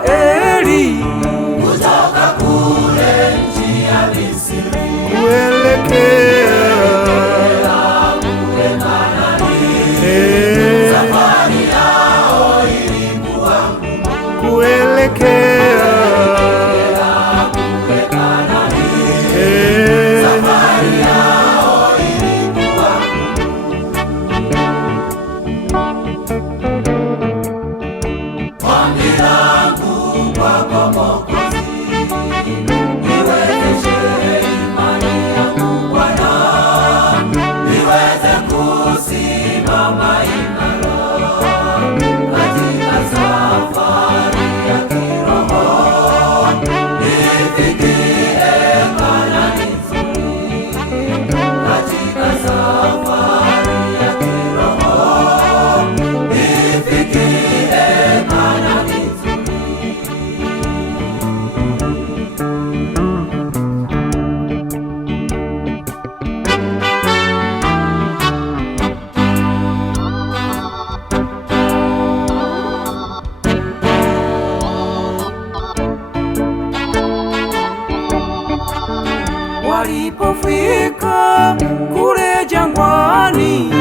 Israeli kutoka kule nchi ya Misri kuelekea kule Kanaani. Safari yao ilikuwa kuelekea kule Kanaani. Safari yao ilikuwa ombi langu kwako Mwokozi, niwezeshe imani yangu Bwana, niweze kusimama imara katika safari ya kiroho, nifikie Kanaani nzuri katika safari ya kiroho, nifikie Kanaani nzuri. Walipofika kule jangwani